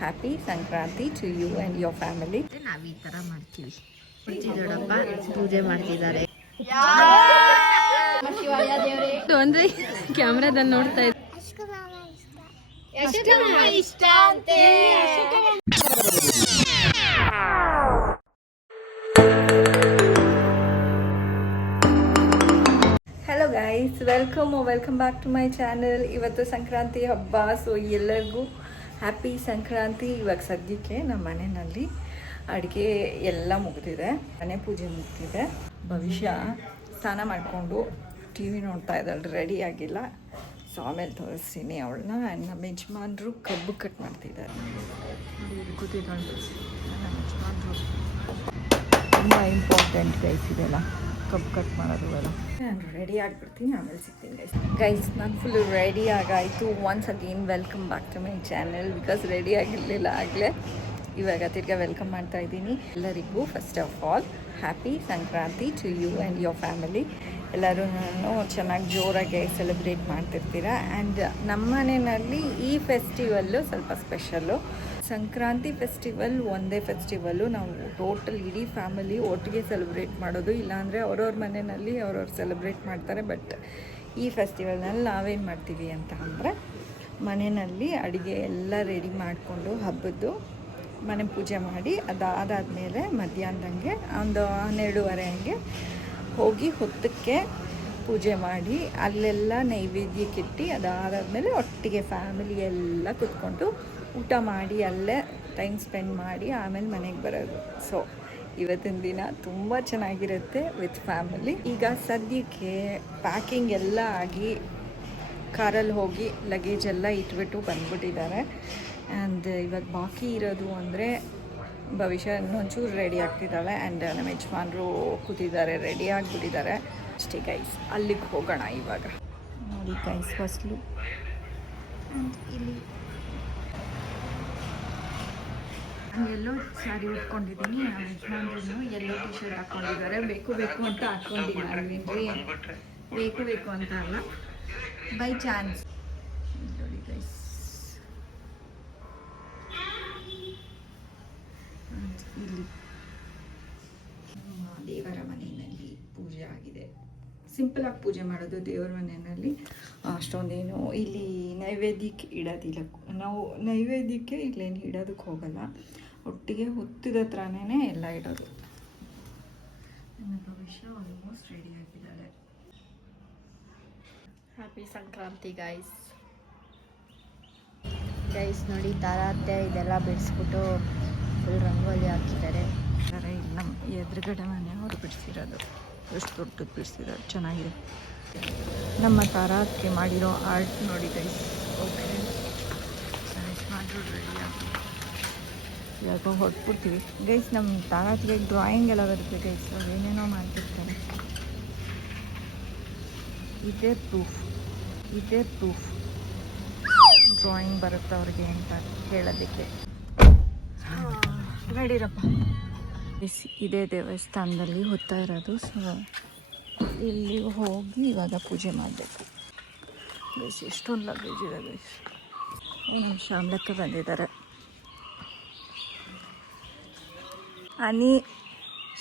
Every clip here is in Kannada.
Happy Sankranti to you and your family. ನಾವು ಈ ಥರ ಮಾಡ್ತೀವಿ. ದೊಡ್ಡಪ್ಪ ಪೂಜೆ ಮಾಡ್ತಿದ್ದಾರೆ ಅಂದ್ರೆ ಕ್ಯಾಮ್ರಾದಲ್ಲಿ ನೋಡ್ತಾ ಇದ್ದೆ. Hello guys, welcome back to my channel. ಇವತ್ತು ಸಂಕ್ರಾಂತಿ ಹಬ್ಬ, ಸೊ ಎಲ್ಲರಿಗೂ ಹ್ಯಾಪಿ ಸಂಕ್ರಾಂತಿ. ಇವಾಗ ಸದ್ಯಕ್ಕೆ ನಮ್ಮ ಮನೆಯಲ್ಲಿ ಅಡುಗೆ ಎಲ್ಲ ಮುಗಿದಿದೆ, ಮನೆ ಪೂಜೆ ಮುಗಿದಿದೆ. ಭವಿಷ್ಯ ಸ್ನಾನ ಮಾಡಿಕೊಂಡು ಟಿ ವಿ ನೋಡ್ತಾ ಇದ್ದಾಳೆ, ರೆಡಿ ಆಗಿಲ್ಲ. ಸೊ ಆಮೇಲೆ ತೋರಿಸ್ತೀನಿ ಅವಳನ್ನ. ಆ್ಯಂಡ್ ನಮ್ಮ ಯಜಮಾನ್ರು ಕಬ್ಬು ಕಟ್ ಮಾಡ್ತಿದ್ದಾರೆ. ಕೂತಿಕೊಂಡು ನಮ್ಮ ಯಜಮಾನ್ರು ತುಂಬ ಇಂಪಾರ್ಟೆಂಟ್ ಗೈಸ್ ಇದೆಲ್ಲ, ಕಬ್ಬು ಕಟ್ ಮಾಡೋದು ಎಲ್ಲ. ನಾನು ರೆಡಿ ಆಗಿಬಿಡ್ತೀನಿ, ಆಮೇಲೆ ಸಿಗ್ತೀನಿ ಗೈಸ್. ನಾನು ಫುಲ್ಲು ರೆಡಿ ಆಗಾಯಿತು. Once again welcome back to my channel. Because ready ಆಗಿರಲಿಲ್ಲ ಆಗಲೇ, ಇವಾಗ ತಿರ್ಗಾ ವೆಲ್ಕಮ್ ಮಾಡ್ತಾ ಇದ್ದೀನಿ ಎಲ್ಲರಿಗೂ. First of all happy Sankranti to you and your family. ಎಲ್ಲರೂ ಚೆನ್ನಾಗಿ ಜೋರಾಗಿ ಸೆಲೆಬ್ರೇಟ್ ಮಾಡ್ತಿರ್ತೀರ. ಆ್ಯಂಡ್ ನಮ್ಮ ಮನೆಯಲ್ಲಿ ಈ ಫೆಸ್ಟಿವಲ್ಲು ಸ್ವಲ್ಪ ಸ್ಪೆಷಲ್ಲು. ಸಂಕ್ರಾಂತಿ ಫೆಸ್ಟಿವಲ್ ಒಂದೇ ಫೆಸ್ಟಿವಲ್ಲು, ನಾವು ಟೋಟಲ್ ಇಡೀ ಫ್ಯಾಮಿಲಿ ಒಟ್ಟಿಗೆ ಸೆಲೆಬ್ರೇಟ್ ಮಾಡೋದು. ಇಲ್ಲಾಂದರೆ ಅವ್ರವ್ರ ಮನೆಯಲ್ಲಿ ಅವ್ರವ್ರು ಸೆಲೆಬ್ರೇಟ್ ಮಾಡ್ತಾರೆ. ಬಟ್ ಈ ಫೆಸ್ಟಿವಲ್ನಲ್ಲಿ ನಾವೇನು ಮಾಡ್ತೀವಿ ಅಂತ ಅಂದರೆ, ಮನೆಯಲ್ಲಿ ಅಡುಗೆ ಎಲ್ಲ ರೆಡಿ ಮಾಡಿಕೊಂಡು ಹಬ್ಬದ್ದು ಮನೆ ಪೂಜೆ ಮಾಡಿ, ಅದಾದಮೇಲೆ ಮಧ್ಯಾಹ್ನದಂಗೆ ಒಂದು 12:30 ಹಂಗೆ ಹೋಗಿ ಹೊತ್ತಕ್ಕೆ ಪೂಜೆ ಮಾಡಿ ಅಲ್ಲೆಲ್ಲ ನೈವೇದ್ಯಕ್ಕಿಟ್ಟು, ಅದಾದಮೇಲೆ ಒಟ್ಟಿಗೆ ಫ್ಯಾಮಿಲಿ ಎಲ್ಲ ಕೂತ್ಕೊಂಡು ಊಟ ಮಾಡಿ ಅಲ್ಲೇ ಟೈಮ್ ಸ್ಪೆಂಡ್ ಮಾಡಿ ಆಮೇಲೆ ಮನೆಗೆ ಬರೋದು. ಸೊ ಇವತ್ತಿನ ದಿನ ತುಂಬ ಚೆನ್ನಾಗಿರುತ್ತೆ ವಿತ್ ಫ್ಯಾಮಿಲಿ. ಈಗ ಸದ್ಯಕ್ಕೆ ಪ್ಯಾಕಿಂಗ್ ಎಲ್ಲ ಆಗಿ ಕಾರಲ್ಲಿ ಹೋಗಿ ಲಗೇಜ್ ಎಲ್ಲ ಇಟ್ಬಿಟ್ಟು ಬಂದ್ಬಿಟ್ಟಿದ್ದಾರೆ. ಆ್ಯಂಡ್ ಇವಾಗ ಬಾಕಿ ಇರೋದು ಅಂದರೆ ಭವಿಷ್ಯ ಇನ್ನೊಂಚೂರು ರೆಡಿ ಆಗ್ತಿದ್ದಾಳೆ. ಆ್ಯಂಡ್ ನಮ್ಮ ಯಜಮಾನ್ರು ಕೂತಿದ್ದಾರೆ, ರೆಡಿ ಆಗಿಬಿಟ್ಟಿದ್ದಾರೆ ಅಷ್ಟೇ ಗೈಸ್. ಅಲ್ಲಿಗೆ ಹೋಗೋಣ ಇವಾಗ. ನೋಡಿ ಗೈಸ್, ಫಸ್ಲು ಇಲ್ಲಿ ಎಲ್ಲೋ ಸ್ಯಾರಿ ಉಟ್ಕೊಂಡಿದ್ದೀನಿ. ನಮ್ಮ ಯಜಮಾನ್ರು ಎಲ್ಲೋ ಟಿ ಶರ್ಟ್ ಹಾಕ್ಕೊಂಡಿದ್ದಾರೆ. ಬೇಕು ಅಂತ ಹಾಕ್ಕೊಂಡಿಲ್ಲ ಅಲ್ವೇನ್ರಿ, ಬೇಕು ಅಂತ ಅಲ್ಲ, ಬೈ ಚಾನ್ಸ್. ನೋಡಿ ಗೈಸ್, ಇಲ್ಲಿ ದೇವರ ಮನೆಯಲ್ಲಿ ಪೂಜೆ ಆಗಿದೆ. ಸಿಂಪಲಾಗಿ ಪೂಜೆ ಮಾಡೋದು ದೇವರ ಮನೆಯಲ್ಲಿ, ಅಷ್ಟೊಂದೇನು ಇಲ್ಲಿ ನೈವೇದ್ಯಕ್ಕೆ ಇಡೋದಿಲ್ಲ. ನಾವು ನೈವೇದ್ಯಕ್ಕೆ ಇಲ್ಲೇನು ಇಡೋದಕ್ಕೆ ಹೋಗಲ್ಲ, ಒಟ್ಟಿಗೆ ಹೊತ್ತಿದ ಹತ್ರನೇ ಎಲ್ಲ ಇಡೋದು. ನನ್ನ ಭವಿಷ್ಯ ಆಲ್ಮೋಸ್ಟ್ ರೆಡಿ ಆಗಿದ್ದಾಳೆ. Happy Sankranti guys. ನೋಡಿ ತಾರಾತೆ ಇದೆಲ್ಲ ಬಿಡಿಸ್ಬಿಟ್ಟು ಫುಲ್ ರಂಗೋಲಿ ಹಾಕಿದ್ದಾರೆ. ಇಲ್ಲಿ ನಮ್ಮ ಎದುರುಗಡೆ ಮನೆ ಅವರು ಬಿಡಿಸಿರೋದು, ಎಷ್ಟು ದೊಡ್ಡದು ಬಿಡಿಸಿರೋದು, ಚೆನ್ನಾಗಿದೆ. ನಮ್ಮ ತಾರಾತ್ಗೆ ಮಾಡಿರೋ ಆರ್ಟ್ ನೋಡಿ ಗೈಸ್. ಓಕೆ, ಮಾಡಿರೋ ರೆಡಿ ಆಗಿ ಇವಾಗ ಹೊಟ್ಬಿಡ್ತೀವಿ ಗೈಸ್. ನಮ್ಮ ತಾರಾತ್ಗೆ ಡ್ರಾಯಿಂಗ್ ಎಲ್ಲ ಬರುತ್ತೆ ಗೈಸ್, ಏನೇನೋ ಮಾಡ್ತಿರ್ತಾರೆ. ಇದೇ ಪ್ರೂಫ್ ಡ್ರಾಯಿಂಗ್ ಬರುತ್ತೆ ಅವ್ರಿಗೆ ಅಂತ ಹೇಳೋದಕ್ಕೆ. ನಡೀರಪ್ಪ. ಇದೇ ದೇವಸ್ಥಾನದಲ್ಲಿ ಹೋಗ್ತಾ ಇರೋದು. ಸೊ ಇಲ್ಲಿ ಹೋಗಿ ಇವಾಗ ಪೂಜೆ ಮಾಡಬೇಕು ಗೈಸ್. ಎಷ್ಟೊಂದು ಲಗೇಜ್ ಇದೆ ಗೈಸ್. ನಮ್ಮ ಶ್ಯಾಮ್ಲಕ್ಕ ಬಂದಿದ್ದಾರೆ. ಅನಿ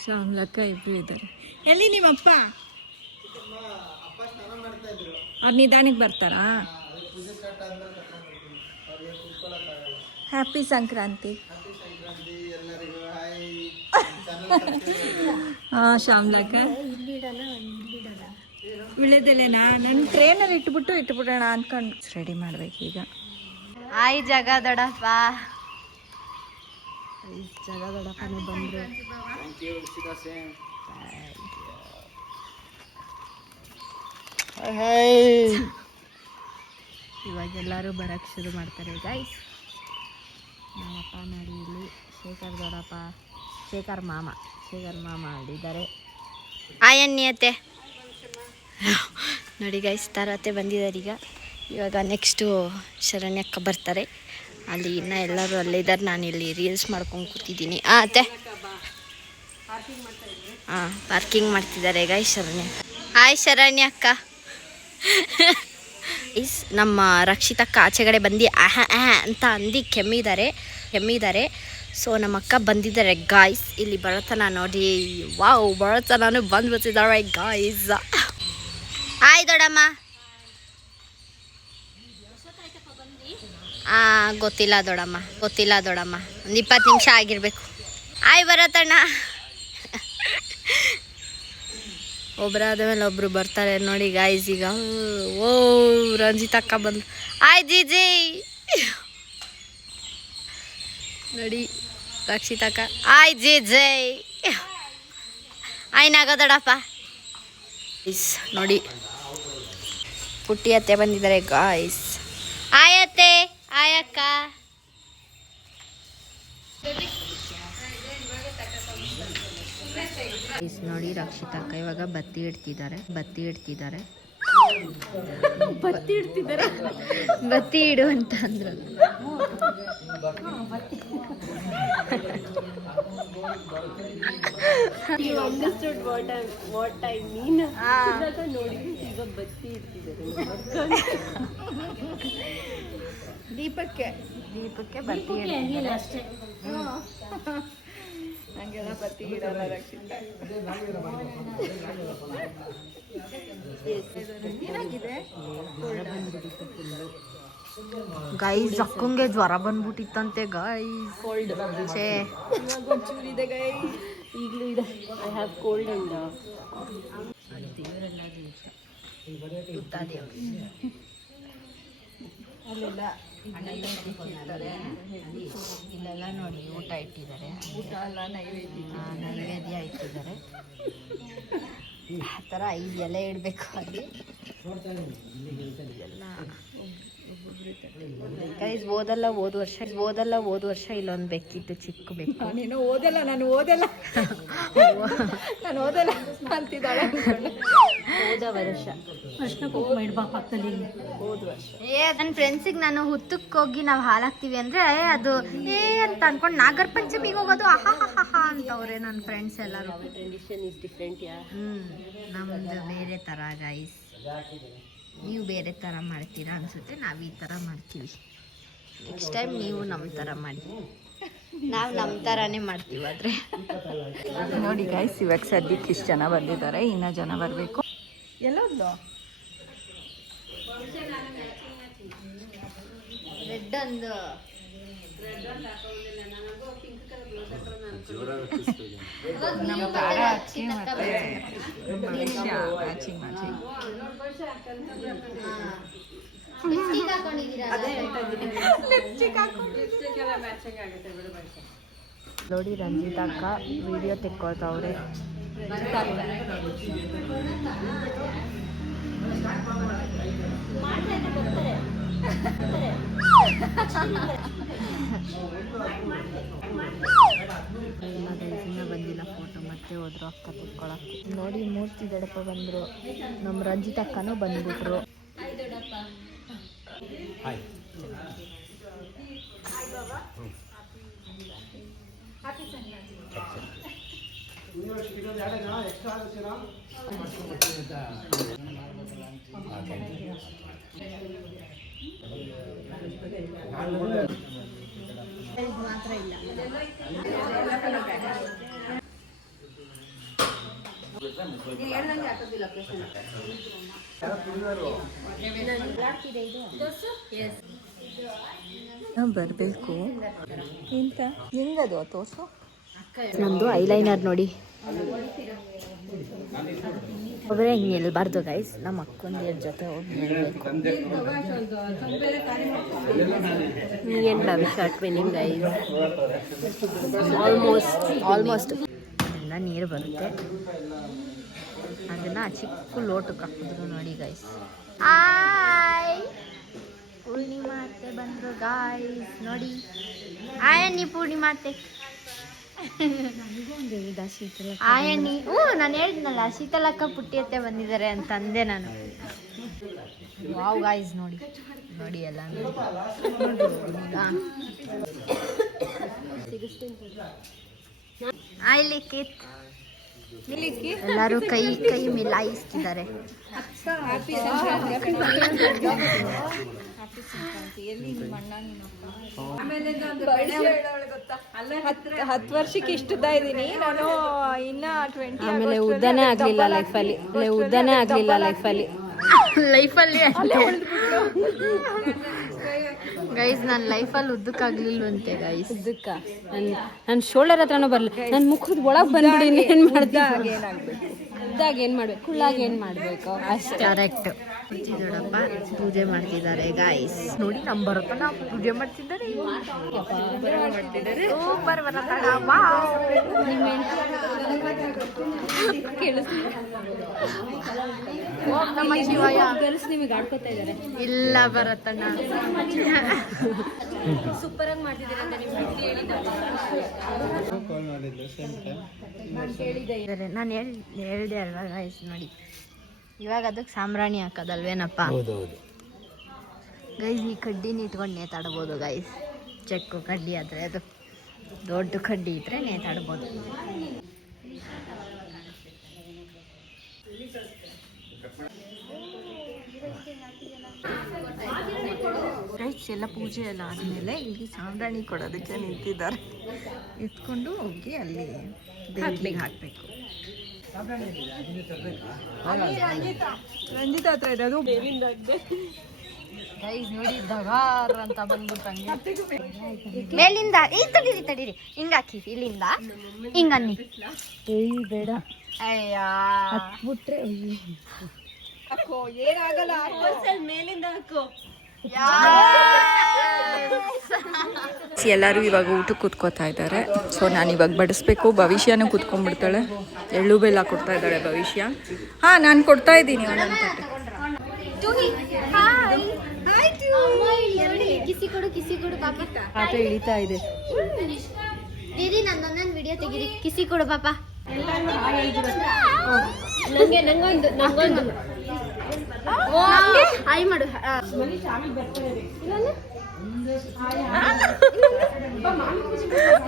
ಶ್ಯಾಮ್ಲಕ್ಕ ಇಬ್ಬರು ಇದ್ದಾರೆ. ಎಲ್ಲಿ ನಿಮ್ಮಪ್ಪ? ಅವ್ರು ನಿಧಾನಕ್ಕೆ ಬರ್ತಾರಾ? ಹ್ಯಾಪಿ ಸಂಕ್ರಾಂತಿ. ಹಾಂ ಶ್ಯಾಮ್ಲಕ್ಕ ವಿಳೆದೆಲೆನಾ? ನನ್ನ ಟ್ರೈನಲ್ಲಿ ಇಟ್ಬಿಡೋಣ ಅಂದ್ಕೊಂಡು ರೆಡಿ ಮಾಡ್ಬೇಕೀಗ. ಆಯ್ ಜಗ ದೊಡ್ಡಪ್ಪ, ದೊಡ್ಡಪ್ಪನೇ ಬಂದರು. ಇವಾಗ ಎಲ್ಲರೂ ಬರೋಕ್ಕೆ ಶುರು ಮಾಡ್ತಾರೆ ಗೈಸ್. ನಮ್ಮಪ್ಪ ನೋಡಿ, ಇಲ್ಲಿ ಶೇಖರ್ ದೊಡ್ಡಪ್ಪ, ಶೇಖರ್ ಮಾಮ ಮಾಡಿದ್ದಾರೆ. ಆಯನ್ಯತೆ ನೋಡಿ ಗೈಸ್, ತಾರತೆ ಬಂದಿದ್ದಾರೆ. ಇವಾಗ ನೆಕ್ಸ್ಟು ಶರಣ್ಯಕ್ಕ ಬರ್ತಾರೆ. ಅಲ್ಲಿ ಇನ್ನೂ ಎಲ್ಲರೂ ಅಲ್ಲೇ ಇದ್ದಾರೆ. ನಾನು ಇಲ್ಲಿ ರೀಲ್ಸ್ ಮಾಡ್ಕೊಂಡು ಕೂತಿದ್ದೀನಿ. ಅತ್ತೆ ಪಾರ್ಕಿಂಗ್ ಮಾಡ್ತಿದ್ದಾರೆ ಗೈಸ್. ಶರಣ್ಯ, ಹಾಯ್ ಶರಣ್ಯ ಅಕ್ಕ. ನಮ್ಮ ರಕ್ಷಿತಕ್ಕ ಆಚೆಗಡೆ ಬಂದು ಅಂತ ಅಂದು ಕೆಮ್ಮಿದ್ದಾರೆ. ಸೊ ನಮ್ಮ ಅಕ್ಕ ಬಂದಿದ್ದಾರೆ ಗಾಯ್ಸ್. ಇಲ್ಲಿ ಬರತನ ನೋಡಿ, ವಾವ್, ಬರತನೂ ಬಂದ್ಬಿಟ್ಟಿದ್ದಾರೆ ಗಾಯ್ಸ್. ಹಾಯ್ ದೊಡ್ಡಮ್ಮ. ಗೊತ್ತಿಲ್ಲ ದೊಡ್ಡಮ್ಮ, ಒಂದು 20 ನಿಮಿಷ ಆಗಿರಬೇಕು. ಹಾಯ್ ಬರತಣ್ಣ. ಒಬ್ಬರಾದ ಮೇಲೆ ಒಬ್ರು ಬರ್ತಾರೆ ನೋಡಿ ಗಾಯ್ಸ್. ಈಗ ಓ ರಂಜಿತಕ್ಕ ಬಂದು ಹಾಯ್ ಜೀಜಿ ನೋಡಿ. ರಕ್ಷಿತಕ್ಕ ಹಾಯ್ ಜೀಜಿ. ಹಾಯ್ ನಾಗದಡಪ್ಪ ನೋಡಿ. ಪುಟ್ಟಿ ಅತ್ತೆ ಬಂದಿದ್ದಾರೆ ಗಾಯ್ಸ್. ಹಾಯ್ ಅತ್ತೆ, ಹಾಯ್ ಅಕ್ಕ. ನೋಡಿ ರಕ್ಷಿತಕ್ಕ ಇವಾಗ ಬತ್ತಿ ಇಡ್ತಿದ್ದಾರೆ. ಬತ್ತಿ ಇಡು ಅಂತ ಅಂದ್ರು. ದೀಪಕ್ಕೆ ಬತ್ತಿ ಹಂಗೆಲ್ಲ ಬತ್ತಿ ಇಡಲ್ಲ ರಕ್ಷಿತ. ಏನಾಗಿದೆ ಗೈಸ್? ಅಕ್ಕಂಗೆ ಜ್ವರ ಬಂದ್ಬಿಟ್ಟಿತ್ತಂತೆ ಗೈಸ್. ಕೋಲ್ಡ್ ಛೇ, ಒಂಚೂರಿದೆ ಗೈಸ್, ಈಗಲೂ ಇದೆ. ಐ ಹ್ಯಾವ್ ಕೋಲ್ಡ್ ಅಂಡ್ ಅಲ್ಲೆಲ್ಲ ಇಲ್ಲೆಲ್ಲ ನೋಡಿ ಊಟ ಇಟ್ಟಿದ್ದಾರೆ. ಊಟ ಎಲ್ಲ ನೈವೇದ್ಯ ಇಟ್ಟಿದ್ದಾರೆ. ಆ ಥರ 5 ಎಲೆ ಇಡಬೇಕು ಅಲ್ಲಿ. ಗೈಸ್ ಹೋದ ವರ್ಷ ಇಲ್ಲೊಂದು ಬೆಕ್ಕಿತ್ತು, ಚಿಕ್ಕ ಬೆಕ್ಕು. ನೀನು ಓದಲ್ಲ, ನಾನು ಓದಲ್ಲ ಅಂತಿದ್ದಾಳೆ. ಹೋದ ವರ್ಷ ನನ್ನ ಫ್ರೆಂಡ್ಸಿಗೆ ನಾನು ಹುತ್ತಕ್ಕೆ ಹೋಗಿ ನಾವು ಹಾಲಾಕ್ತೀವಿ ಅಂದರೆ ಅದು ಅಂತ ಅನ್ಕೊಂಡು ನಾಗರ ಪಂಚಮಿಗೆ ಹೋಗೋದು ಆಹಾ ಅಂತವ್ರೆ ನನ್ನ ಫ್ರೆಂಡ್ಸ್ ಎಲ್ಲರೂ. Tradition is different. ನಮ್ಮದು ಬೇರೆ ಥರ ಗೈಸ್. ನೀವು ಬೇರೆ ಥರ ಮಾಡ್ತೀರಾ ಅನಿಸುತ್ತೆ, ನಾವು ಈ ಥರ ಮಾಡ್ತೀವಿ. ನೆಕ್ಸ್ಟ್ ಟೈಮ್ ನೀವು ನಮ್ಮ ಥರ ಮಾಡಿ. ನಾವು ನಮ್ಮ ಥರನೇ ಮಾಡ್ತೀವಿ. ಆದರೆ ನೋಡಿ ಗೈಸ್, ಇವಾಗ ಸದ್ಯಕ್ಕೆ ಇಷ್ಟು ಜನ ಬಂದಿದ್ದಾರೆ, ಇನ್ನೂ ಜನ ಬರಬೇಕು. ಎಲ್ಲೋದ್ಲು? ರೆಡ್ ಒಂದು ನಮ್ಮ ತಾರ ಹಚ್ಚಿ ಮತ್ತೆ ಮ್ಯಾಚಿಂಗ್ ನೋಡಿ. ರಂಜಿತಾ ಅಕ್ಕ ವಿಡಿಯೋ ತೆಕ್ಕೊಳ್ತಾವ್ರೆ. ಬಂದಿಲ್ಲ ಫೋಟೋ, ಮತ್ತೆ ಹೋದ್ರು ಅಕ್ಕ ತೆಕ್ಕೊಳಕ್ಕೆ. ನೋಡಿ 3 ದೊಡ್ಡಪ್ಪ ಬಂದರು, ನಮ್ಮ ರಂಜಿತಾ ಅಕ್ಕನೂ ಬಂದ್ಬಿಟ್ರು. ಮಾತ್ರ ಇಲ್ಲ. ಬರಬೇಕು ಎಂತ ಹೆಂಗದು ತೋರ್ಸು. ನಮ್ಮದು ಐಲೈನರ್ ನೋಡಿ. ಒಬ್ಬರೇ ಹಿಂಗೆ ನಿಲ್ಬಾರ್ದು ಗೈಸ್, ನಮ್ಮ ಅಕ್ಕಂದಿರ ಜೊತೆ ಹೋಗಿ ನಿಲ್ಬೇಕು. and Lavish are twinning guys. Almost ಅದರಿಂದ ನೀರು ಬರುತ್ತೆ. ಅದನ್ನು ಚಿಕ್ಕ ಲೋಟಕ್ಕೆ ಹಾಕಿದ್ರು ನೋಡಿ ಗೈಸ್. ಹಾಯ್, ಪೂರ್ಣಿಮಾ ಅತ್ತೆ ಬಂದರು ಗಾಯ್ಸ್ ನೋಡಿ. ಆಯಣ್ಣಿ ಪೂರ್ಣಿಮಾ ಅತ್ತೆ. ಆಯಣ್ಣಿ ನಾನು ಹೇಳಿದ್ನಲ್ಲ ಶೀತಲಕ್ಕ ಪುಟ್ಟಿಯತ್ತೆ ಬಂದಿದ್ದಾರೆ ಅಂತ ಅಂದೆ ನಾನು. ವಾವ್ ಗಾಯ್ಸ್ ನೋಡಿ ನೋಡಿ ಎಲ್ಲ ಆಯ್ಲಿ ಕಿತ್ ಎಲ್ಲರೂ ಕೈ ಕೈ ಮಿಲಾಯಿಸ್ತಿದ್ದಾರೆ. ಹ್ಯಾಪಿ ಸಂಕ್ರಾಂತಿ. ಎಲ್ಲಿ ನಿಮ್ಮ ಅಣ್ಣ ಹತ್ತು ವರ್ಷಕ್ಕೆ ಇಷ್ಟುದ್ದ ಇದ್ದೀನಿ ನಾನು. ಇನ್ನ 20 ಆಮೇಲೆ ಉದ್ದನೇ ಆಗ್ಲಿಲ್ಲ ಲೈಫಲ್ಲಿ, ಉದ್ದನೇ ಆಗ್ಲಿಲ್ಲ ಲೈಫಲ್ಲಿ. ಗೈಸ್ ನನ್ನ ಲೈಫಲ್ಲಿ ಉದ್ದಕ್ಕಾಗ್ಲಿಲ್ವಂತೆ ಗೈಸ್. ಉದ್ದಕ್ಕ ನನ್ನ ಶೋಲ್ಡರ್ ಹತ್ರನೂ ಬರಲಿ, ನನ್ನ ಮುಖದ ಒಳಗೆ ಬಂದ್ಬಿಡಿ. ಏನು ಮಾಡ್ದೆ ಉದ್ದಾಗ ಏನು ಮಾಡ್ಬೇಕು, ಕುಳ್ಳಾಗ ಏನು ಮಾಡಬೇಕು ಅಷ್ಟೇ. ಕರೆಕ್ಟ್. ದೊಡ್ಡಪ್ಪ ಪೂಜೆ ಮಾಡ್ತಿದ್ದಾರೆ ಗೈಸ್. ನೋಡಿ ನಮ್ಮ ಬರುತ್ತಲ್ಲ ಪೂಜೆ ಮಾಡ್ತಿದ್ದಾರೆ. ಸೂಪರ್ ಬರತ್ತಣ್ಣ. ಓಂ ನಮಃ ಶಿವಾಯ. ನಿಮಗೆ ಆಡ್ಕೊತಾ ಇದ್ದಾರೆ. ಇಲ್ಲ ಬರತ್ತಣ್ಣ. ಸೂಪರ್ ಆಗಿ ಮಾಡ್ತಿದ್ದೀರಾ ಅಂತ ನೀವು ಹೇಳಿದ್ದೆ. ನಾನು ಹೇಳಿದೆ ಅಲ್ವಾ ಗೈಸ್. ನೋಡಿ ಇವಾಗ ಅದಕ್ಕೆ ಸಾಂಬ್ರಾಣಿ ಹಾಕೋದಲ್ವೇನಪ್ಪ ಗೈಸ್. ಈ ಕಡ್ಡಿನ ಇಟ್ಕೊಂಡು ನೇತಾಡ್ಬೋದು ಗೈಸ್. ಚೆಕ್ಕು ಕಡ್ಡಿ ಆದರೆ ಅದು ದೊಡ್ಡ ಕಡ್ಡಿ ಇಟ್ಟರೆ ನೇತಾಡ್ಬೋದು. ಗೈಸ್ ಎಲ್ಲ ಪೂಜೆ ಎಲ್ಲ ಆದಮೇಲೆ ಇಲ್ಲಿ ಸಾಂಬ್ರಾಣಿ ಕೊಡೋದಕ್ಕೆ ನಿಂತಿದ್ದಾರೆ. ಇಟ್ಕೊಂಡು ಹೋಗಿ ಅಲ್ಲಿ ದೇವ್ರಿಗೆ ಹಾಕಬೇಕು. ರಂಜಿತ ಹತ್ರ ಇರೋದು ಗೈಸ್ ನೋಡಿ ದಗಾರ್ ಅಂತ ಬಂದ್ಬಿಟ್ಟಂಗೆ ಮೇಲಿಂದ. ಈ ತಡೀರಿ ತಡೀರಿ, ಹಿಂಗಾಕಿ ಇಲ್ಲಿಂದ ಹಿಂಗನ್ನಿ. ಬೇಡ ಅಯ್ಯ ಬಿಟ್ರೆ ಹಾಕೋ, ಏನಾಗಲ್ಲ. ಮೇಲಿಂದ ಹಾಕು. ಎಲ್ಲರೂ ಇವಾಗ ಊಟಕ್ಕೆ ಕೂತ್ಕೋತಾ ಇದ್ದಾರೆ. ಸೊ ನಾನು ಇವಾಗ ಬಡಿಸ್ಬೇಕು. ಭವಿಷ್ಯನೂ ಕೂತ್ಕೊಂಡ್ಬಿಡ್ತಾಳೆ. ಎಳ್ಳು ಬೆಲ್ಲ ಕೊಡ್ತಾ ಇದ್ದಾಳೆ ಭವಿಷ್ಯ. ಹಾಂ ನಾನು ಕೊಡ್ತಾ ಇದ್ದೀನಿ ಒಂದೊಂದು ತಟ್ಟೆ. ಕಿಸಿ ಕೊಡು ಕಿಸಿ ಕೊಡು ಪಾಪ. ಆಟ ಇಳಿತಾ ಇದೆ. ದೀದಿ ನಂದೊಂದೊಂದು ವಿಡಿಯೋ ತೆಗೀರಿ. ಕಿಸಿ ಕೊಡು ಪಾಪ. ನಂಗೊಂದು ಹಾಯ್ ಮಾಡು.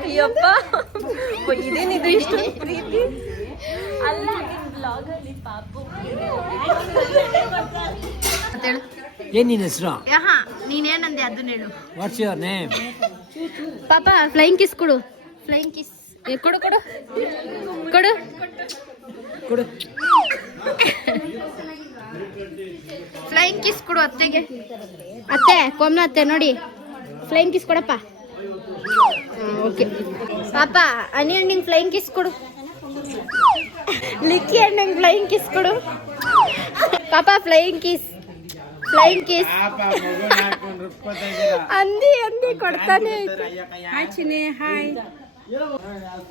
ಅಯ್ಯಪ್ಪ ಇದೇನಿದು ಇಷ್ಟು ಪ್ರೀತಿ. ಅಲ್ಲ ಬ್ಲಾಗಲ್ಲಿ ಪಾಪು. ಏನ್ ನಿನ್ನ ಹೆಸರು? ಹಾ ನೀನೇನಂದೆ ಅದನ್ನ ಹೇಳು. What's your name? ಪಾಪ ಫ್ಲೈಂಗ್ ಕಿಸ್ ಕೊಡು. ಫ್ಲೈಂಗ್ ಕಿಸ್ ಕೊಡು ಕೊಡು ಕೊಡು. ಕೊಡು. ಫ್ಲೈಂಗ್ ಕಿಸ್ ಕೊಡು ಅತ್ತೆಗೆ. ಅತ್ತೆ ಕೊಮ್ನ ಅತ್ತೆ ನೋಡಿ ಫ್ಲೈಂಗ್ ಕಿಸ್ ಕೊಡಪ್ಪ. ಓಕೆ ಪಾಪ ಹನಿ ಹಣ್ಣಿಂಗ್ ಫ್ಲೈಂಗ್ ಕಿಸ್ ಕೊಡು. ಲಿಕ್ಕಿ ಹಣ್ಣಿಂಗ್ ಫ್ಲೈಂಗ್ ಕಿಸ್ ಕೊಡು ಪಾಪ. ಫ್ಲೈಂಗ್ ಕಿಸ್ ಫ್ಲೈಂಗ್ ಕಿಸ್ ಅಂದಿ ಅಂದಿ ಕೊಡ್ತಾನೆ. ಹಾಯ್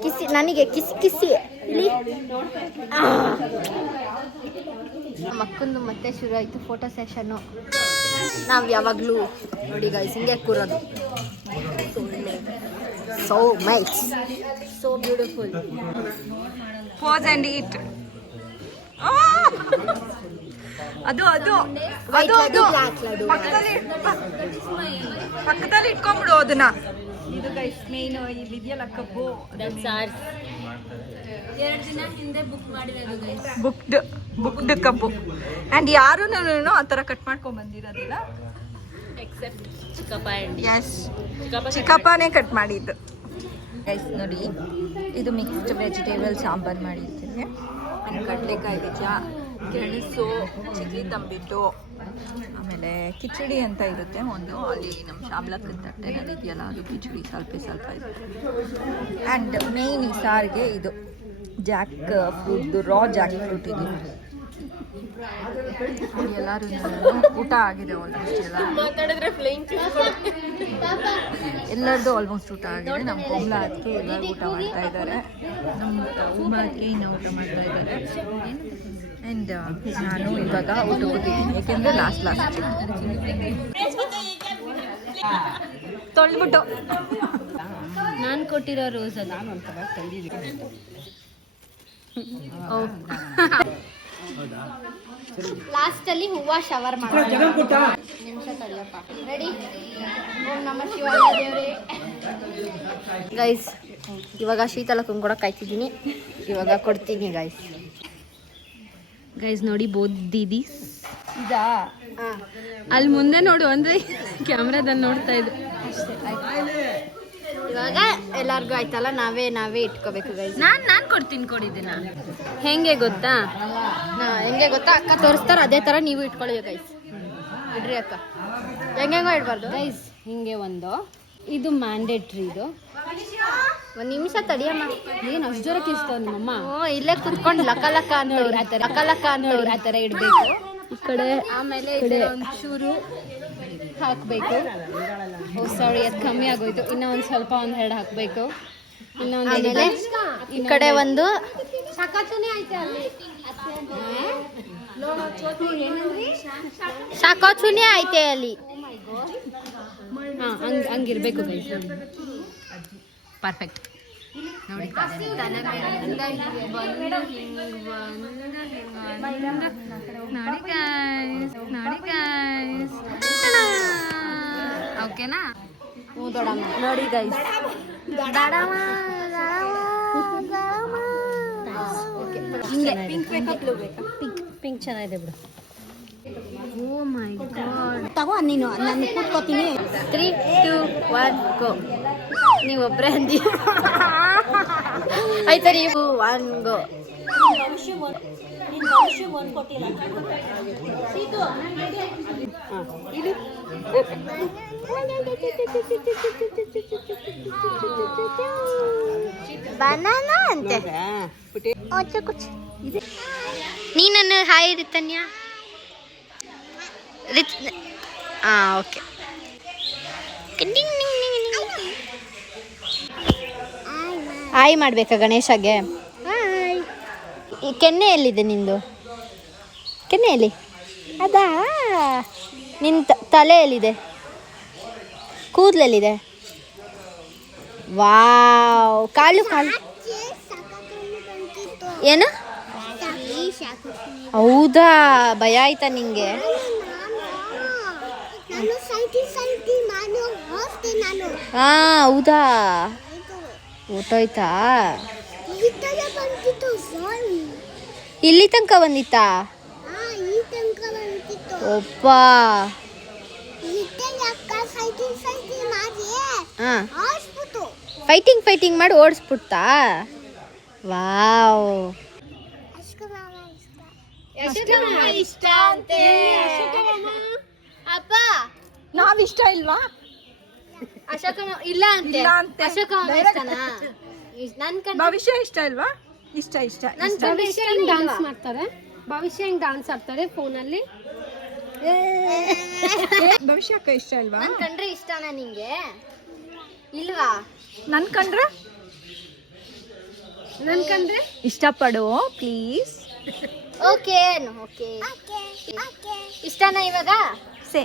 ಕಿಸಿ ನನಗೆ ಕಿಸಿ ಕಿಸಿ ಇಲ್ಲಿ. ಮಕ್ಕಂದು ಮತ್ತೆ ಶುರು ಆಯಿತು ಫೋಟೋ ಸೆಷನ್ನು. ನಾವು ಯಾವಾಗಲೂ ನೋಡಿ ಗೈಸ್ ಹಿಂಗೆ ಕೂರೋದು. So nice, so beautiful. Pose and eat. ಅದು ಅದು ಅದು ಅದು ಪಕ್ಕದಲ್ಲಿ ಇಟ್ಕೊಂಡ್ಬಿಡು ಅದನ್ನ. ಇದು ಗೈಸ್ ಮೇನ್ ಇಲ್ಲಿ ಇದೆಯಲ್ಲ ಕಬ್ಬು. 2 ದಿನ ಹಿಂದೆ ಬುಕ್ ಮಾಡಿರೋದು ಗೈಸ್. ಬುಕ್ಡ್ ಕಬ್ಬು. ಆ್ಯಂಡ್ ಯಾರೂ ಆ ಥರ ಕಟ್ ಮಾಡ್ಕೊಂಡ್ ಬಂದಿರೋದಿಲ್ಲ. ಎಕ್ಸೆಪ್ಟ್ ಚಿಕ್ಕಪ್ಪ. ಎಸ್ ಚಿಕ್ಕಪ್ಪನೇ ಕಟ್ ಮಾಡಿದ್ದು. ಗೈಸ್ ನೋಡಿ ಇದು ಮಿಕ್ಸ್ಡ್ ವೆಜಿಟೇಬಲ್ ಸಾಂಬಾರು ಮಾಡಿರ್ತೀನಿ. ಕಡಲೆಕಾಯಿ ಬೀಜ, ಗೆಣಸು, ಚಿಲ್ಲಿ ತಂಬಿಟ್ಟು, ಆಮೇಲೆ ಕಿಚಡಿ ಅಂತ ಇರುತ್ತೆ ಒಂದು. ಅಲ್ಲಿ ನಮ್ಮ ಶಾಮ್ಲಕ್ಕದ ತಟ್ಟೆನಲ್ಲಿ ಇದೆಯಲ್ಲ ಅದು ಕಿಚಡಿ ಸ್ವಲ್ಪ ಸ್ವಲ್ಪ ಇರುತ್ತೆ. ಆ್ಯಂಡ್ ಮೇಯ್ನ್ ಈ ಸಾರಿಗೆ ಇದು ಜಾಕ್ ಫ್ರೂಟ್ದು ರಾ ಜಾಕ್ ಫ್ರೂಟ್ ಇದು. ಎಲ್ಲರೂ ಊಟ ಆಗಿದೆ ಆಲ್ಮೋಸ್ಟ್. ಎಲ್ಲರದ್ದು ಆಲ್ಮೋಸ್ಟ್ ಊಟ ಆಗಿದೆ. ನಮ್ಮ ಕೋಮ್ಲ ಅದಕ್ಕೆ ಎಲ್ಲರೂ ಊಟ ಮಾಡ್ತಾ ಇದ್ದಾರೆ. ನಮ್ಮ ಉಮ್ಮ ಅದಕ್ಕೆ ಇನ್ನು ಊಟ ಮಾಡ್ತಾ ಇದ್ದಾರೆ. ಆ್ಯಂಡ್ ನಾನು ಇವಾಗ ಊಟ ಕೂತಿದ್ದೀನಿ, ಏಕೆಂದರೆ ಲಾಸ್ಟ್ ತೊಳ್ಬಿಟ್ಟು ನಾನು ಕೊಟ್ಟಿರೋ ರೋಸ್ ಅದು ನಾನು ಅಂತ ತಂದಿದ್ದೀನಿ. ಲಾಸ್ಟಲ್ಲಿ ಹೂವು ಶವರ್ ಮಾಡೋಣ. ನಿಮಿಷ ತಡಿಯಪ್ಪ. ರೆಡಿ? ಓಂ ನಮಃ ಶಿವಾಯ ದೇವ್ರೆ. ಗೈಸ್ ಇವಾಗ ಶೀತಲಕ್ಕಂಗೆ ಕೂಡ ಕಾಯ್ತಿದ್ದೀನಿ, ಇವಾಗ ಕೊಡ್ತೀನಿ ಗೈಸ್. ಗೈಸ್ ನೋಡಿ ಬೋತ್ ದೀದಿ ಇದಾ ಅಲ್ಲಿ ಮುಂದೆ ನೋಡು ಅಂದ್ರೆ ಕ್ಯಾಮ್ರಾದಲ್ಲಿ ನೋಡ್ತಾ ಇದ್ರು. ಇವಾಗ ಎಲ್ಲಾರ್ಗು ಆಯ್ತಲ್ಲ, ನಾವೇ ಇಟ್ಕೋಬೇಕು ಗೈಸ್. ನಾನು ಕೊಡ್ತೀನಿ ಕೊಡಿದ್ದೀನ. ಹೆಂಗೆ ಗೊತ್ತಾ ಹೆಂಗೆ ಗೊತ್ತಾ, ಅಕ್ಕ ತೋರಿಸ್ತಾರೆ ಅದೇ ಥರ ನೀವು ಇಟ್ಕೊಳ್ಳಿ ಗೈಸ್. ಇಡ್ರಿ ಅಕ್ಕ, ಹೆಂಗೆಂಗೋ ಇಡ್ಬಾರ್ದು ಗೈಸ್. ಹಿಂಗೆ ಒಂದು ಇದು ಮ್ಯಾಂಡೇಟ್ರಿ. ಇದು ಒಂದು ನಿಮಿಷ ತಡಿಯಮ್ಮ. ಏನು ಅಷ್ಟು ಜೋರಕ್ಕೆ ಇಷ್ಟ ನಿಮ್ಮಮ್ಮ? ಇಲ್ಲೇ ಕುತ್ಕೊಂಡು ಲಕ ಲಕ ಅನ್ನೋರು ಆ ಥರ ಇಡಬೇಕು. ಈ ಕಡೆ ಆಮೇಲೆ ಈ ಕಡೆ ಒಂಚೂರು ಹಾಕಬೇಕು. ಓ ಸಾರಿ, ಅದು ಕಮ್ಮಿ ಆಗೋಯ್ತು. ಇನ್ನೂ ಒಂದು ಸ್ವಲ್ಪ, ಎರಡು ಹಾಕಬೇಕು. ಇನ್ನೊಂದು ಆಮೇಲೆ ಈ ಕಡೆ ಒಂದು ಶಾಖೋಚುನಿ ಐತೆ ಅಲ್ಲಿ. ಹಾಂ, ಹಂಗಿರ್ಬೇಕು ಗೈಸ್. ಪರ್ಫೆಕ್ಟ್ ನೋಡಿ. ಓಕೆನಾ? ನೋಡಿ ಗೈಸ್, ಪಿಂಕ್ ಚೆನ್ನಾಗಿದೆ ಬಿಡು. ಓ ಮೈ ಗಾಡ್, ತಗೋ ನೀನು, ನಾನು ಕೂತ್ಕೋತೀನಿ. 3, 2, 1 ಗೋ. ನೀವು ಒಬ್ಬರೇ ಅಂದಿ ಆಯ್ತಾ? ನೀವು 1 ಗೋ. ಬನಾನಾ ಅಂತೆ. ನೀನನ್ನು ಹಾಯ್ ರಿತನ್ಯ. ಓಕೆ. ಹಾಯ್ ಮಾಡ್ಬೇಕಾ ಗಣೇಶಗೆ? ಈ ಕೆನ್ನೆ ಎಲ್ಲಿದೆ ನಿಂದು? ಕೆನ್ನೆ ಎಲ್ಲಿ? ಅದಾ? ನಿನ್ನ ತಲೆ ಎಲ್ಲಿದೆ? ಕೂದಲೆಲ್ಲಿದೆ? ವಾವ್, ಕಾಲು ಏನು? ಹೌದಾ, ಭಯ ಆಯ್ತಾ ನಿಂಗೆ? ಹಾ ಹೌದಾ, ಊಟೋಯ್ತಾ? ಇಲ್ಲಿ ತನಕ ಬಂದಿತ್ತಾ? ಒಪ್ಪ. ಫೈಟಿಂಗ್ ಮಾಡಿ ಓಡಿಸ್ಬಿಡ್ತಾ? ವಾವ್, ಇಷ್ಟ ಅಂತೆ. ಅಪ್ಪ ನಾವಿಷ್ಟ ಇಲ್ವಾ? ಅಶೋಕ ಇಲ್ಲ ಅಂತೆ. ಅಶೋಕ ನನ್ ಭವಿಷ್ಯ ಇಷ್ಟ ಇಲ್ವಾ? ಇಷ್ಟ ಭವಿಷ್ಯ ಹೆಂಗ್ ಡಾನ್ಸ್ ಮಾಡ್ತಾರೆ, ಭವಿಷ್ಯ ಹೆಂಗ್ ಡಾನ್ಸ್ ಆಡ್ತಾರೆ ಫೋನಲ್ಲಿ. ಭವಿಷ್ಯ ಅಕ್ಕ ಇಷ್ಟ ಇಲ್ವಾ? ನನ್ ಕಂಡ್ರೆ ಇಷ್ಟನಾ ನಿಂಗೆ? ಇಲ್ವಾ? ನನ್ ಕಂಡ್ರೆ ಇಷ್ಟಪಡು ಪ್ಲೀಸ್. ಓಕೆ ಓಕೆ, ಇಷ್ಟನಾ ಇವಾಗ? ಸೇ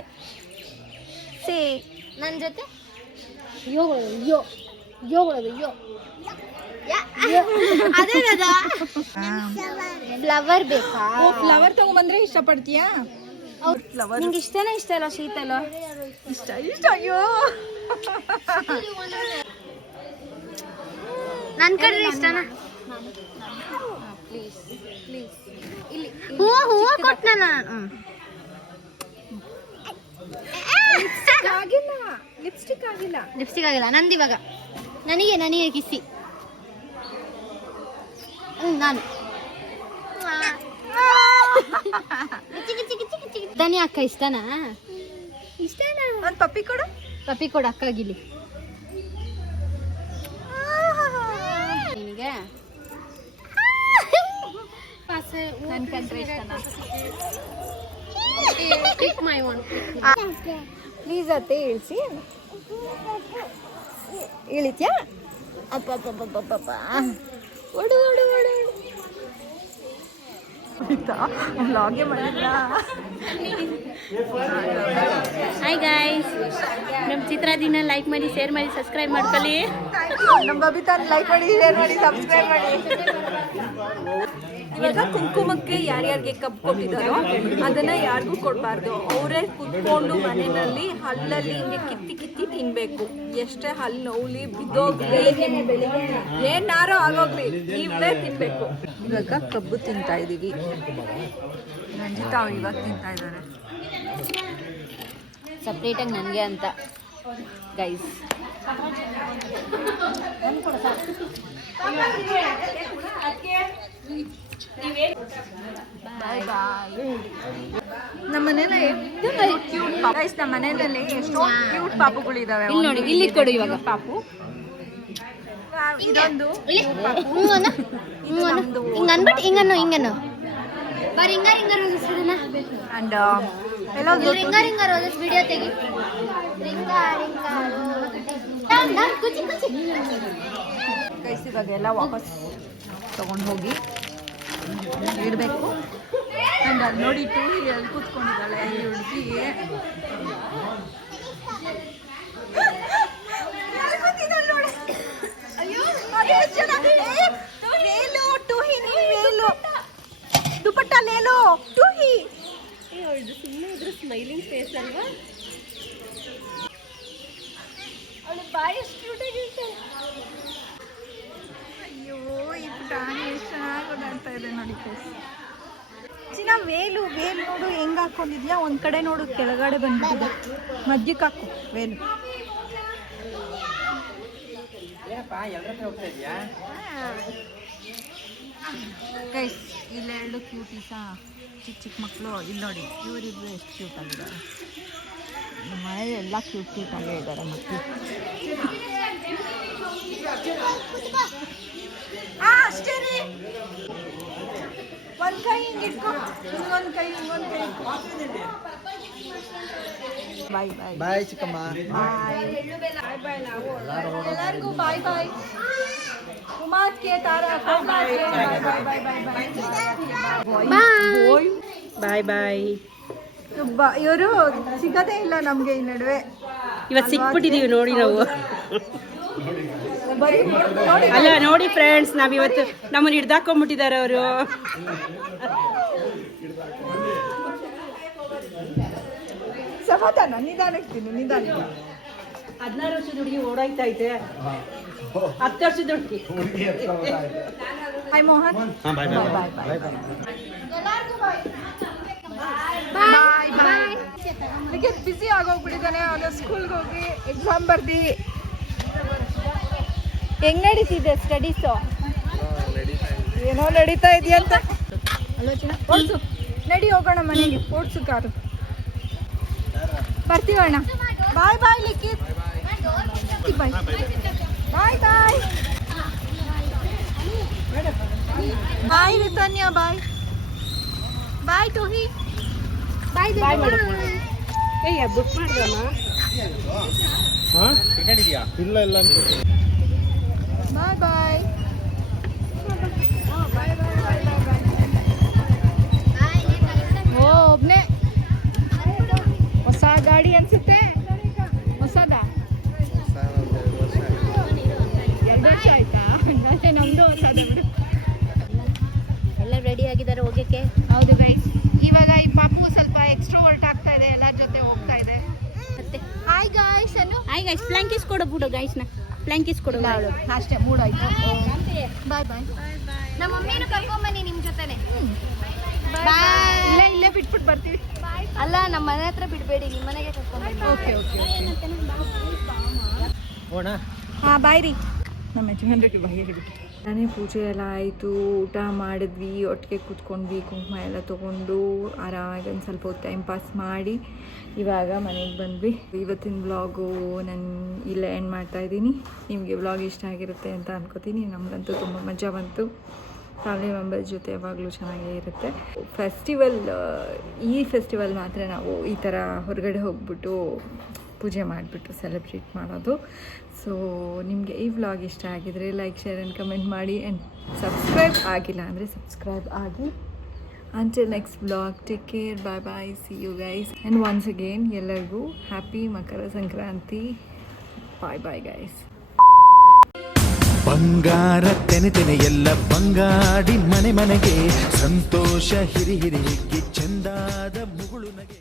ನನ್ ಜೊತೆ ಯೋ ಅದೇ ಫ್ಲವರ್ ಬೇಕಾ? ಫ್ಲವರ್ ತಗೊಂಬಂದ್ರೆ ಇಷ್ಟಪಡ್ತೀಯಾ? ನಿಂಗೆ ಇಷ್ಟನಾ? ಇಷ್ಟ ಇಲ್ಲ ಶೀತಲ? ಇಷ್ಟ. ಅಯ್ಯೋ, ನನ್ ಕಡೆ ಇಷ್ಟನಾ? ಹೂವ ಕೊಟ್ನ ನಾನು. ಲಿಪ್ಸ್ಟಿಕ್ ಆಗಿಲ್ಲ ನಂದು. ಇವಾಗ ನನಗೆ ಕಿಸಿ. ನಾನು ಧನಿ ಅಕ್ಕ ಇಷ್ಟನಾ? ಒಂದ್ ಪಪ್ಪಿ ಕೊಡು ಅಕ್ಕಾಗಿಲಿ. ನಿನಗೆ ನನ್ ಕಂಡ್ರೆ ಇಷ್ಟನಾ? ಪ್ಲೀಸ್ ಅತ್ತೆ ಇಳಿಸಿ. ಇಳಿತ್ಯಾ? ಅಪ್ಪ ಓಡು. ಆಯ್ತಾ ವ್ಲಾಗೇ ಮಾಡಿಲ್ಲ. ಹಾಯ್ ಗಾಯ್ಸ್, ನಮ್ಮ ಚಿತ್ರದಿನ ಲೈಕ್ ಮಾಡಿ, ಶೇರ್ ಮಾಡಿ, ಸಬ್ಸ್ಕ್ರೈಬ್ ಮಾಡ್ಕೊಳ್ಳಿ. ನಮ್ಮ ಬಬಿತಾ ಲೈಕ್ ಮಾಡಿ, ಶೇರ್ ಮಾಡಿ, ಸಬ್ಸ್ಕ್ರೈಬ್ ಮಾಡಿ. ಇವಾಗ ಕುಂಕುಮಕ್ಕೆ ಯಾರ್ಯಾರಿಗೆ ಕಬ್ಬು ಕೊಟ್ಟಿದ್ದಾರೋ ಅದನ್ನ ಯಾರಿಗೂ ಕೊಡಬಾರ್ದು. ಅವರೇ ಕುತ್ಕೊಂಡು ಮನೆಯಲ್ಲಿ ಹಲ್ಲಲ್ಲಿ ಹಿಂಗೆ ಕಿತ್ತಿ ಕಿತ್ತಿ ತಿನ್ಬೇಕು. ಎಷ್ಟೇ ಹಲ್ಲು ನೋವ್ಲಿ, ಬಿದ್ದೋಗ್ಲಿ, ಏನಾರೋ ಆಗೋಗ್ಲಿ, ನೀವೇ ತಿನ್ಬೇಕು. ಇವಾಗ ಕಬ್ಬು ತಿಂತಾ ಇದೀವಿ. ರಂಜಿತಾ ಅವ್ರು ಇವಾಗ ತಿಂತಾ ಇದ್ದಾರೆ. ಸಪ್ರೇಟಾಗಿ ನನಗೆ ಅಂತ ಗೈಸ್. ನಮ್ಮ ಮನೇಲಿ ನಮ್ಮ ಮನೆಯಲ್ಲಿ ಎಷ್ಟೋ ಕ್ಯೂಟ್ ಪಾಪುಗಳಿದಾವೆ. ಇಲ್ಲಿ ನೋಡಿ, ಇಲ್ಲಿ ಕೊಡು ಇವಾಗ ಪಾಪು. ಇದೊಂದು ಹಿಂಗನ್ನು ಅಂಡ್ ಎಲ್ಲೊಂದು ವಿಡಿಯೋ ತೆಗಿ. ಗೈಸ್ ಇವಾಗ ಎಲ್ಲ ವಾಪಸ್ ತಗೊಂಡು ಹೋಗಿ ಇಡಬೇಕು. ಅಂಡ್ ಅಲ್ಲಿ ನೋಡಿ ಟೂ ವೀಲರ್ ಕೂತ್ಕೊಂಡಿದ್ದಾಳೆ ಈ ಹುಡುಗಿ. ದುಪಟ್ಟ ಲೇಲೋ ಟೂಹಿ. ಸುಮ್ಮನೆ ಇದ್ರೆ ಸ್ಮೈಲಿಂಗ್ ಫೇಸ್ ಅಲ್ವಾ? ಅವಳು ಬಾಯಿ ಎಷ್ಟು ಕ್ಯೂಟಾಗಿರ್ತಾಳೆ. ಅಯ್ಯೋ ಈ ಪ್ರಾಣಿ ಎಷ್ಟು ಚೆನ್ನಾಗಿ ಓಡಾಡ್ತಾ ಇದೆ ನೋಡಿ ಫೇಸ್. ಚಿನ್ನ ವೇಲು ನೋಡು ಹೆಂಗ್ ಹಾಕೊಂಡಿದ್ಯಾ. ಒಂದ್ ಕಡೆ ನೋಡು ಕೆಳಗಡೆ ಬಂದ್ಬಿಟ್ಟಿದೆ. ಮಜ್ಜಿಗೆ ಹಾಕು ವೇಲು. ಗೈಸ್ ಇಲ್ಲೆರಡು ಕ್ಯೂಟೀಸಾ ಚಿಕ್ಕ ಚಿಕ್ಕ ಮಕ್ಕಳು. ಇಲ್ಲಿ ನೋಡಿ ಇವರಿಬ್ರು ಎಷ್ಟು ಕ್ಯೂಟ್ ಆಗಿದ್ದಾರೆ. ನಮ್ಮ ಮನೇಲಿ ಎಲ್ಲ ಕ್ಯೂಟ್ ಆಗೇ ಇದ್ದಾರೆ ಮಕ್ಕಳು. ಅಷ್ಟೇ ರೀ. ಒಂದು ಕೈ ಹಿಂಗೆ ಇಟ್ಕೊ, ಇನ್ನೊಂದು ಕೈ ಬಾಯ್ ಬಾಯ್ ಬಾಯ್ ಚಿಕ್ಕಮ್ಮ. ಎಲ್ಲರಿಗೂ ಬಾಯ್ ಬಾಯ್. ಉಮಾತ್ಗೆ ತಾರಾ ಬಾಯ್ ಬಾಯ್ ಬಾಯ್ ಬಾಯ್ ಬಾಯ್ ಬಾಯ್. ಇವರು ಸಿಗದೇ ಇಲ್ಲ ನಮ್ಗೆ ಈ ನಡುವೆ. ಇವತ್ತು ಸಿಕ್ಬಿಟ್ಟಿದೀವಿ ನೋಡಿ ನಾವು. ಬರೀ ನೋಡಿ ಅಲ್ಲ ನೋಡಿ ಫ್ರೆಂಡ್ಸ್, ನಾವಿವತ್ತು ನಮ್ಮನ್ನು ಹಿಡ್ದಾಕೊಂಡ್ಬಿಟ್ಟಿದ್ದಾರೆ ಅವರು. ಸಮಾಧಾನ, ನಿಧಾನಕ್ಕೆ 16 ವರ್ಷದ ಹುಡುಗಿ ಓಡಾಯ್ತೈತೆ. 10 ವರ್ಷದ ಹುಡುಗಿ. ಹಾಯ್ ಮೋಹನ್. ಬಾಯ್ ಬಾಯ್ ಬಾಯ್ ಬಾಯ್ ಬಾಯ್ ಬಾಯ್. ಅದಕ್ಕೆ ಬಿಸಿ ಆಗೋಗ್ಬಿಟ್ಟಿದ್ದಾನೆ. ಅವನು ಸ್ಕೂಲ್ಗೆ ಹೋಗಿ ಎಕ್ಸಾಮ್ ಬರ್ದು. ಹೆಂಗ್ ನಡೀತಿದೆ ಸ್ಟಡೀಸು? ಏನೋ ನಡೀತಾ ಇದೆಯಂತ. ಆಲೋಚನೆ ಓಡಿಸು, ನಡಿ ಹೋಗೋಣ ಮನೆಗೆ. ಓಡಿಸು ಕಾರು. ಬರ್ತೀವಣ್ಣ. ಬಾಯ್ ಬಾಯ್ ಲಿಖಿತ್. ಬಾಯ್ ಬಾಯ್ ಬಾಯ್ ಬಾಯ್ ರಿತನ್ಯ. ಬಾಯ್ ಬಾಯ್ ಟೋಹಿ. ಬಾಯ್ ಬಾಯ್ ಏಯ್ ಬುಕ್ ಮಾಡಿದ್ರಮ್ಮ? ಇಲ್ಲ ಇಲ್ಲ ಅಂತ. ಬಾಯ್ ಬಾಯ್. ಓ ಒಬ್ನೇ. ಹೊಸ ಗಾಡಿ ಅನ್ಸುತ್ತೆ. ಹೊಸದಾ? 2 ವರ್ಷ ಆಯ್ತಾ? ಹಂಗಾದ್ರೆ ನಮ್ದು ಹೊಸದ ಬಿಡು. ಎಲ್ಲ ರೆಡಿ ಆಗಿದ್ದಾರೆ ಹೋಗಕ್ಕೆ. ಹೌದು ಗೈಸ್, ಇವಾಗ ಈ ಪಾಪು ಸ್ವಲ್ಪ ಎಕ್ಸ್ಟ್ರೋವರ್ಟ್ ಆಗ್ತಾ ಇದೆ, ಎಲ್ಲರ ಜೊತೆ ಹೋಗ್ತಾ ಇದೆ. ಮತ್ತೆ ಹಾಯ್ ಗಾಯ್ಸ್ ಅನ್ನು. ಹಾಯ್ ಗೈಸ್, ಪ್ಲಾಂಕಿಸ್ ಕೊಡು ಬಿಡು ಗೈಸ್ನ. ಪ್ಲಾಂಕಿಸ್ ಕೊಡು. ಅಷ್ಟೇ ಮೂಡಾಯ್ತು. ಬಾಯ್ ಬಾಯ್. ನಮ್ಮ ಮಮ್ಮಿಯನ್ನು ಕರ್ಕೊಂಬನ್ನಿ ನಿಮ್ಮ ಜೊತೆನೆ. ಇಲ್ಲೇ ಬಿಟ್ಬಿಟ್ಟು ಬರ್ತೀವಿ. ಅಲ್ಲ, ನಮ್ಮ ಮನೆ ಹತ್ರ ಬಿಡಬೇಡಿ, ನಿಮ್ಮ ಮನೆಗೆ ಕರ್ಕೊಂಬನ್ನಿ. Okay okay okay. ಹೋಣ. ಹಾಂ ಬಾಯ್ ರೀ. ನಮ್ಮ ಯಜಮಾನ್ರಿಗೆ ಬಾಯ್ ಹೇಳಿಬಿಟ್ಟು ನಾನೇ ಪೂಜೆ ಎಲ್ಲ ಆಯಿತು, ಊಟ ಮಾಡಿದ್ವಿ, ಒಟ್ಟಿಗೆ ಕೂತ್ಕೊಂಡ್ವಿ, ಕುಂಕುಮ ಎಲ್ಲ ತೊಗೊಂಡು ಆರಾಮಾಗಿ ಒಂದು ಸ್ವಲ್ಪ ಹೊತ್ತು ಟೈಮ್ ಪಾಸ್ ಮಾಡಿ ಇವಾಗ ಮನೆಗೆ ಬಂದ್ವಿ. ಇವತ್ತಿನ ವ್ಲಾಗು ನಾನು ಇಲ್ಲೇ ಎಂಡ್ ಮಾಡ್ತಾಯಿದ್ದೀನಿ. ನಿಮಗೆ ವ್ಲಾಗ್ ಇಷ್ಟ ಆಗಿರುತ್ತೆ ಅಂತ ಅನ್ಕೋತೀನಿ. ನಮಗಂತೂ ತುಂಬ ಮಜಾ ಬಂತು. ಫ್ಯಾಮಿಲಿ ಮೆಂಬರ್ಸ್ ಜೊತೆ ಯಾವಾಗಲೂ ಚೆನ್ನಾಗೇ ಇರುತ್ತೆ. ಈ ಫೆಸ್ಟಿವಲ್ ಮಾತ್ರ ನಾವು ಈ ಥರ ಹೊರಗಡೆ ಹೋಗ್ಬಿಟ್ಟು ಪೂಜೆ ಮಾಡಿಬಿಟ್ಟು ಸೆಲೆಬ್ರೇಟ್ ಮಾಡೋದು. ಸೊ ನಿಮಗೆ ಈ ವ್ಲಾಗ್ ಇಷ್ಟ ಆಗಿದರೆ ಲೈಕ್, ಶೇರ್ ಆ್ಯಂಡ್ ಕಮೆಂಟ್ ಮಾಡಿ. ಆ್ಯಂಡ್ ಸಬ್ಸ್ಕ್ರೈಬ್ ಆಗಿಲ್ಲ ಅಂದರೆ ಸಬ್ಸ್ಕ್ರೈಬ್ ಆಗಿ. Until next vlog, take care, bye bye, see you guys. And once again, ಎಲ್ಲರಿಗೂ happy Makara Sankranti. Bye bye guys. ಬಂಗಾರ ತೆನೆ ತೆನೆ ಎಲ್ಲ ಬಂಗಾಡಿ ಮನೆ ಮನೆಗೆ ಸಂತೋಷ ಹಿರಿ ಹಿರಿ ಹಿಗ್ಗಿ ಚಂದಾದ ಮುಗುಳು ನಗೆ